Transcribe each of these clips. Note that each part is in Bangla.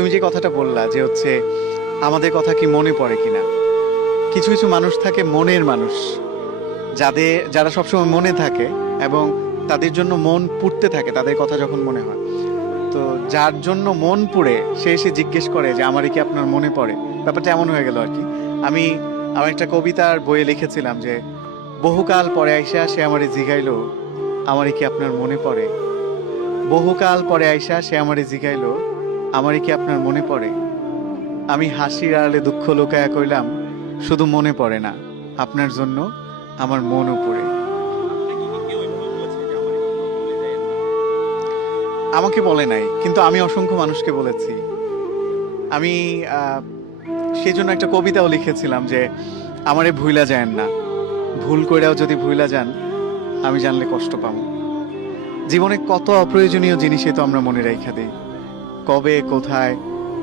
তুমি যে কথাটা বললা যে হচ্ছে আমাদের কথা কি মনে পড়ে কিনা, কিছু কিছু মানুষ থাকে মনের মানুষ, যারা সবসময় মনে থাকে এবং তাদের জন্য মন পুড়তে থাকে তাদের কথা যখন মনে হয়। তো যার জন্য মন পুড়ে সে এসে জিজ্ঞেস করে যে আমারই কি আপনার মনে পড়ে, ব্যাপারটা এমন হয়ে গেল আর কি। আমি আমার একটা কবিতার বইয়ে লিখেছিলাম যে বহুকাল পরে আইসা সে আমারে জিগাইলো আমারই কি আপনার মনে পড়ে। বহুকাল পরে আইসা সে আমারে জিগাইলো আমারই কি আপনার মনে পড়ে। আমি হাসির আড়ালে দুঃখ লুকায়া কইলাম শুধু মনে পড়ে না, আপনার জন্য আমার মনও পড়ে। আমাকে বলে নাই, কিন্তু আমি অসংখ্য মানুষকে বলেছি। আমি সেই জন্য একটা কবিতাও লিখেছিলাম যে আমারে ভুইলা যায়েন না, ভুল কইরাও যদি ভুইলা যান আমি জানলে কষ্ট পাবো। জীবনে কত অপ্রয়োজনীয় জিনিসই তো আমরা মনে রাইখা দিই। কবে কোথায়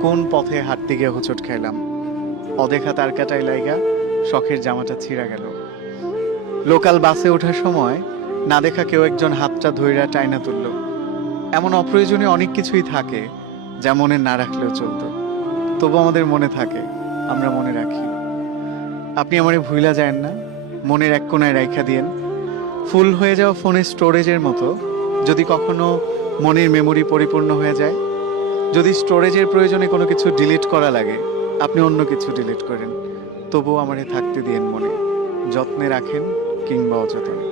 কোন পথে হাঁটতে গিয়ে হোঁচট খাইলাম, অদেখা তার কাটাই লাইগা শখের জামাটা ছিঁড়া গেল। লোকাল বাসে ওঠার সময় না দেখা কেউ একজন হাতটা ধইরা টাইনা তুলল। এমন অপ্রয়োজনীয় অনেক কিছুই থাকে যা মনে না রাখলেও চলতো, তবু আমাদের মনে থাকে, আমরা মনে রাখি। আপনি আমারে ভুইলা যায়েন না, মনের এক কোনায় রাইখা দিয়েন। ফুল হয়ে যাওয়া ফোনের স্টোরেজের মতো যদি কখনো মনের মেমোরি পরিপূর্ণ হয়ে যায়, যদি স্টোরেজের প্রয়োজনে কোনো কিছু ডিলিট করা লাগে আপনি অন্য কিছু ডিলিট করেন, তবুও আমারে থাকতে দিয়েন মনে, যত্নে রাখেন কিংবা অযত্নে।